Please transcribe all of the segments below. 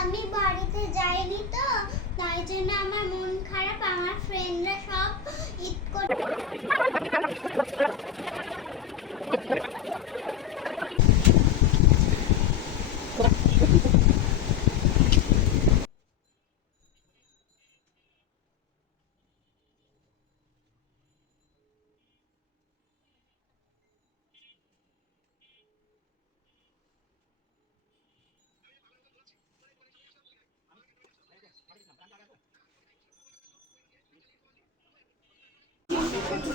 আমি বাড়িতে যাইনি তো তাই জন্য আমার মন খারাপ আমার ফ্রেন্ডরা সব ঈদ করে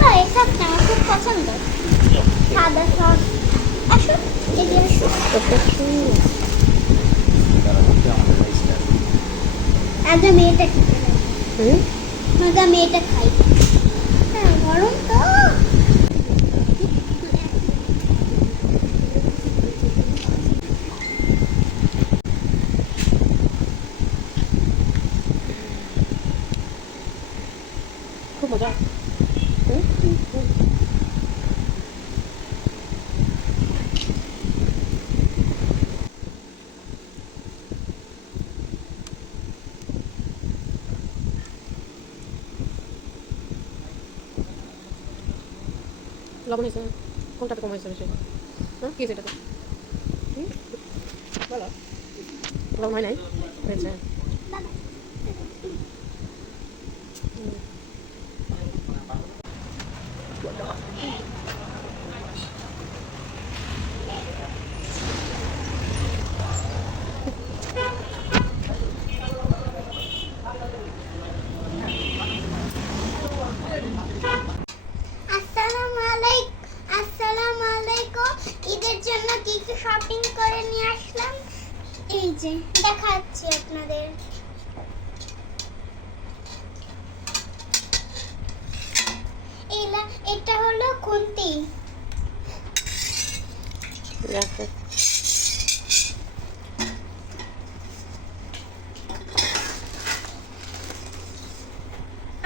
না এসব না আমার খুব পছন্দ সাদা সস আসো এদিকে আসো আগে মেয়েটা খেতে লাগে আগে মেয়েটা খাই। হ্যাঁ গরম তো খুব মজা হুম? লবণ হয়েছে। কোনটাতে কম হয়েছে বেশি? হ্যাঁ? কি সেটাতে বলো। লবণ হয় নাই? হয়েছে বাবা আসসালামু আলাইকুম আসসালামু আলাইকুম ঈদের জন্য কি কি শপিং করে নিয়ে আসলাম যে দেখাচ্ছি আপনাদের। এলা এটা হলো খুন্তি।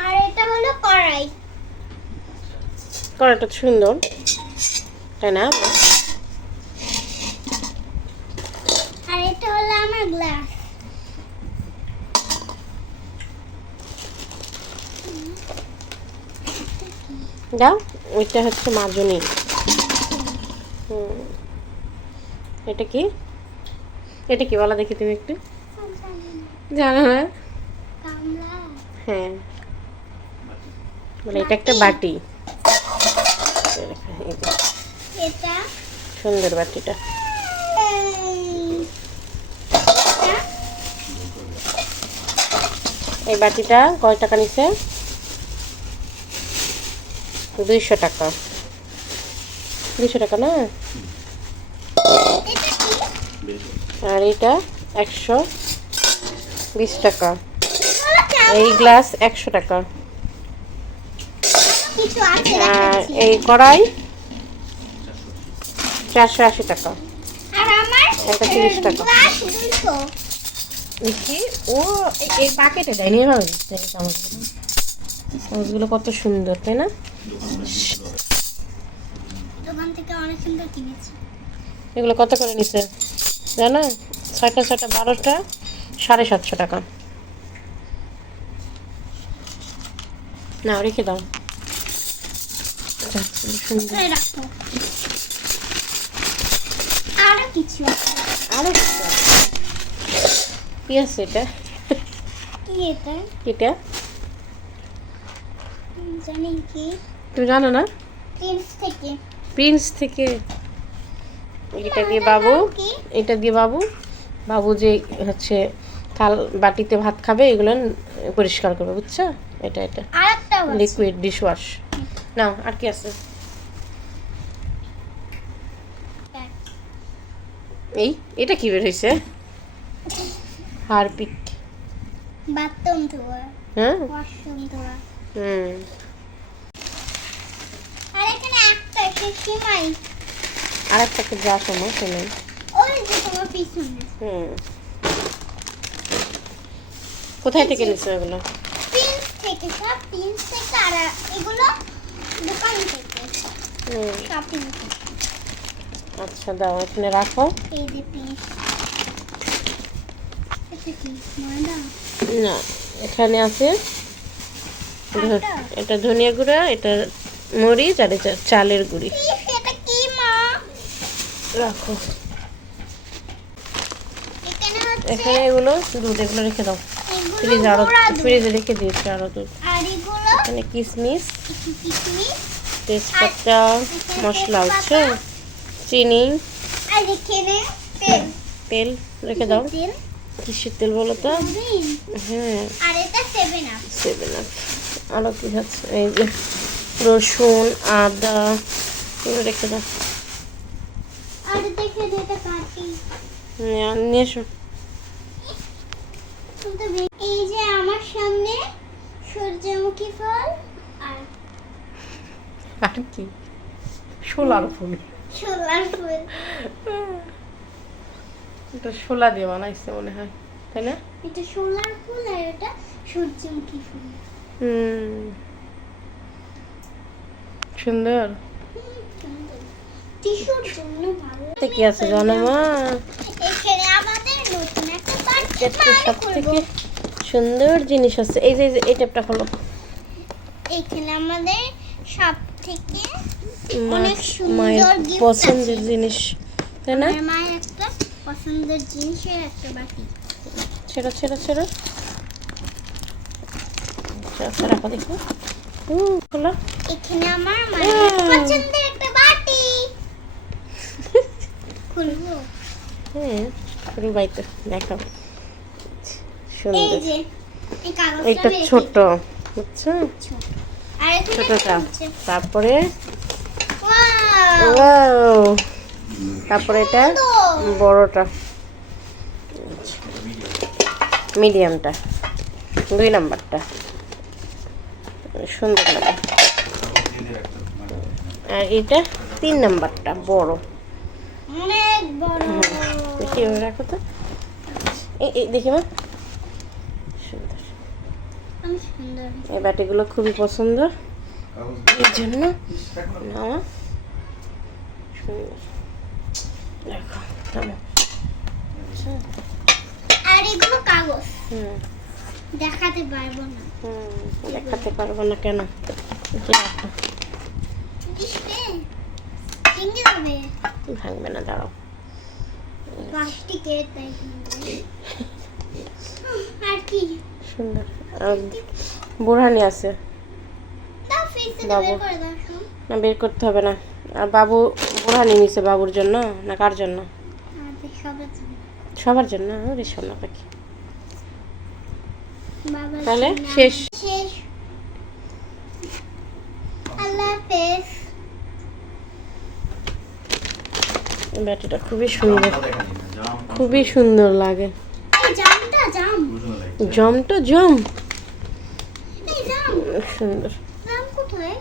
আর এটা হলো কড়াই। কড়াটা সুন্দর। তাই না আর এটা হলো আমার গ্লাস দাও ওইটা হচ্ছে মাজনি। এটা কি? এটা কি? বলা দেখি তুমি একটু। জানো না? হ্যাঁ। মানে এটা একটা বাটি। সুন্দর বাটিটা এই, এটা এই বাটিটা কয় টাকা নিছে? দুইশো টাকা। দুইশো টাকা না? আর এটা একশো বিশ টাকা। এই গ্লাস একশো টাকা। আর এই কড়াই চারশো আশি টাকা। এটা 30 টাকা। দেখি ও এই প্যাকেটে দেয়নি এভাবে দিচ্ছে চামচগুলো চামচগুলো কত সুন্দর তাই না? দোকান থেকে অনেক সুন্দর কিনেছি। এগুলো কত করে নিছে জানো? ছয়টা ছয়টা বারোটা সাড়ে সাতশো টাকা। না রেখে দাও। আরও কিছু আরে কি আছে এটা? কি এটা? এটা? জানি কি। তুমি জানো না? প্রিন্স থেকে। প্রিন্স থেকে। এটা দিয়ে বাবু। এটা দিয়ে বাবু। বাবু যে হচ্ছে থাল বাটিতে ভাত খাবে এগুলো পরিষ্কার করবে বুঝছ? এটা এটা। লিকুইড ডিশ ওয়াশ নাও আর কি আছে? এই এটা কি বের হয়েছে হারপিক। বাথরুম ধোয়া। হ্যাঁ? ওয়াশরুম ধোয়া। হুম। আর এখানে একটা সে সীমাই। আর একটা যা শোনো শুনে। ওই যে তোমার পিছনে। হুম। কোথায় থেকে নিছো এগুলো? পিন্স থেকে সব পিন্স থেকে আর এগুলো দোকান থেকে। হুম। শপিং থেকে। আচ্ছা দাও এখানে রাখো। এই যে ময়দা না এখানে আছে? এটা ধনিয়া গুঁড়া এটা মরিচ আর এটা চালের গুঁড়ি। রাখো। এখানে এগুলো দুধ এগুলো রেখে দাও। ফ্রিজে আরও ফ্রিজে রেখে দিয়েছি আরও দুধ। এখানে কিশমিশ তেজপাতা মশলা। হচ্ছে চিনি। তেল। রেখে দাও। কিসের তেল বলো তো? হ্যাঁ। আর সেভেন আপ সেভেন আরও কি আছে? এই যে রসুন আদা এগুলো রেখে দাও। আর দেখে এটা কাটি। নিয়ে এসো। এই যে আমার সামনে সূর্যমুখী ফল আর আর কি? শোলার ফুল। ফুল। এটা শোলা দিয়ে বানাইছে মনে হয় তাই না? এটা সোলার ফুল আর এটা সূর্যমুখী ফুল। হুম। সুন্দর। কি আছে জানো মা? সব থেকে সুন্দর জিনিস আছে। এই যে এই এই হলো এখানে আমাদের সব থেকে অনেক সুন্দর মায়ের পছন্দের জিনিস তাই না? পছন্দের জিনিসের একটা বাটি ছেড়ো ছেড়ো ছেড়ো। রাখো দেখো। খোলো। এখানে আমার মায়ের পছন্দের একটা বাটি। খুলবো? হ্যাঁ দেখো। এই সুন্দর এটা ছোট বুঝছ? ছোটটা। তারপরে ওয়াও! তারপরে এটা বড়টা। মিডিয়ামটা দুই নাম্বারটা। সুন্দর লাগে। আর এটা তিন নাম্বারটা বড়। দেখি রাখো তো। এই এই দেখি মা। সুন্দর। এই বাটিগুলো খুবই পছন্দ। এই জন্য সুন্দর। আর এগুলো কাগজ। হুম। দেখাতে পারব না। হুম দেখাতে পারব না কেন? ভাঙবে না দাঁড়াও। প্লাস্টিকের তাই আর কি? সুন্দর। আর বুড়হানি আছে। বাবু। না বের করতে হবে না। আর বাবু বুড়হানি নিছে বাবুর জন্য না কার জন্য? সবার জন্য। জন্য সোনা পাখি। তাহলে শেষ। ব্যাটিটা খুবই সুন্দর খুবই সুন্দর লাগে। জামটা জাম। সুন্দর জাম কোথায়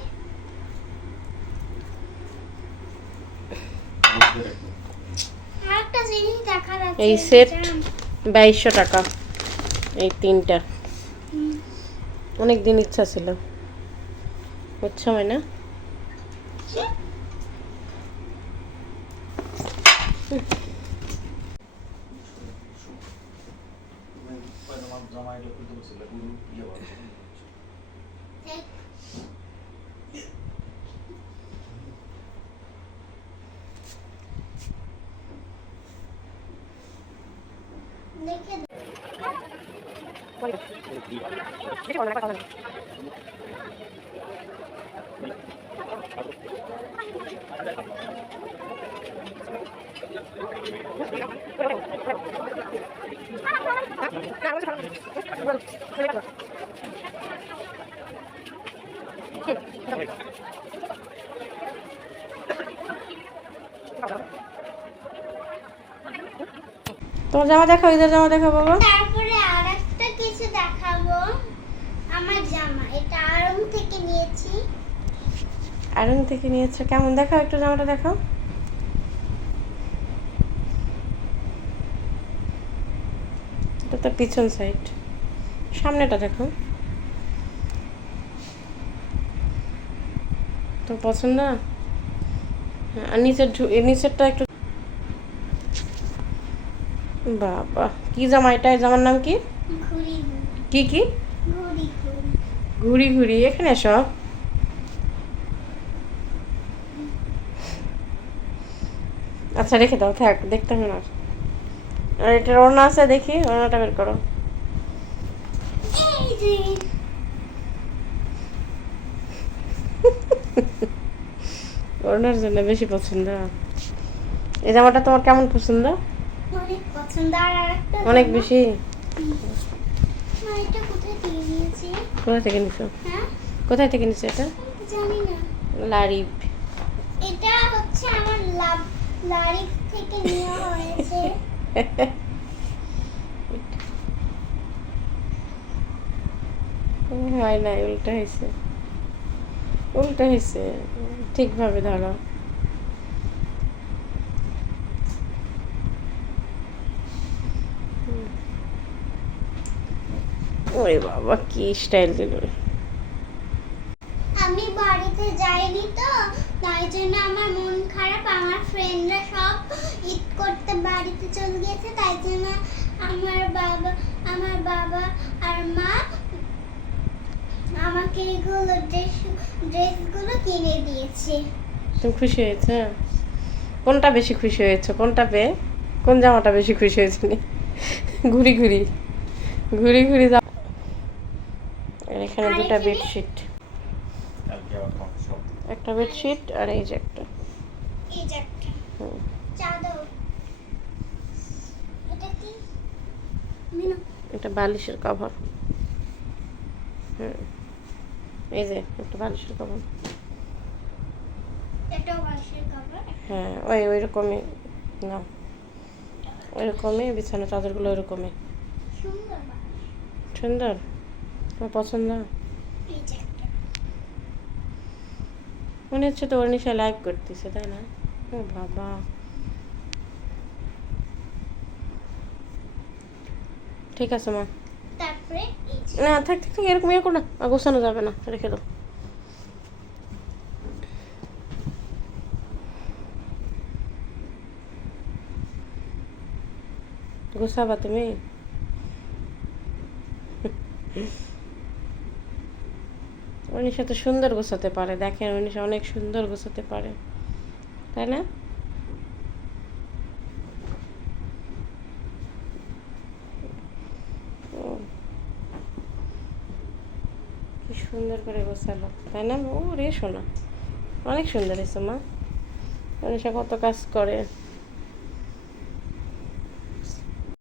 আর একটা জিনিস দেখার আছে এই জাম। বাইশশো টাকা এই তিনটা। অনেক দিন ইচ্ছা ছিল বুঝছ না দেখে তোমার জামা দেখো ঈদের জামা দেখো বাবা। তারপরে আরেকটা কিছু দেখাবো আমার জামা। এটা আরং থেকে নিয়েছি। আরং থেকে নিয়েছো। কেমন? দেখাও একটু জামাটা দেখাও। তো পিছন সাইড সামনেটা দেখো। তো পছন্দ? না হ্যাঁ, আর নিচের নিচেরটা একটু বাবা কি জামা এটা? জামার নাম কি? কি কি? ঘুরি ঘুরি এখানে এসো। আচ্ছা রেখে দাও থাক দেখতে হবে না আর। ওড়না আছে, দেখি ওড়নাটা বের করো। এই ওড়নার জন্য বেশি পছন্দ। এই জামাটা তোমার কেমন পছন্দ? অনেক বেশি। কোথায় থেকে নিছো? কোথায় থেকে নিছো এটা? জানি না এটা হচ্ছে আমার লাভ থেকে নেওয়া হয়েছে। হয় নাই উল্টা হয়েছে উল্টা হয়েছে ঠিকভাবে ধরো হুম। ওরে বাবা কি স্টাইল দিল আমি বাড়িতে যাইনি তো তাই জন্য আমার মন খারাপ আমার ফ্রেন্ডরা সব ঈদ করতে বাড়িতে চলে গিয়েছে তাই জন্য আমার বাবা আমার বাবা আর মা আমাকে এগুলো ড্রেস ড্রেসগুলো কিনে দিয়েছে। তুমি খুশি হয়েছে? কোনটা বেশি খুশি হয়েছে? কোনটা পেয়ে কোন জামাটা বেশি খুশি হয়েছে? নি ঘুরি। ঘুরি ঘুরি ঘুরি এখানে দুটা বেডশিট একটা বেডশিট আর এই যে একটা। এই যে একটা। হুম। চাদর। এটা কি? মিনু। এটা বালিশের কভার হুম। এই যে একটা বালিশের কভার এটাও বালিশের কভার হ্যাঁ ওই ওই রকমই না। ওই রকমই বিছানা চাদরগুলো ওই রকমই সুন্দর সুন্দর? তোমার পছন্দ? এই যে একটা মনে হচ্ছে তো ওর লাইভ করতেছে তাই না? ও বাবা। ঠিক আছে মা। না থাক থাক থাক এরকম এরকম না। গোছানো যাবে না রেখে দাও। গোছাবা তুমি? উনিশা তো সুন্দর গোছাতে পারে। দেখেন উনিশা অনেক সুন্দর গোছাতে পারে। তাই না? কি সুন্দর করে গোছালো, তাই না? ও রে শোনা অনেক সুন্দর হয়েছে মা। উনিশা কত কাজ করে।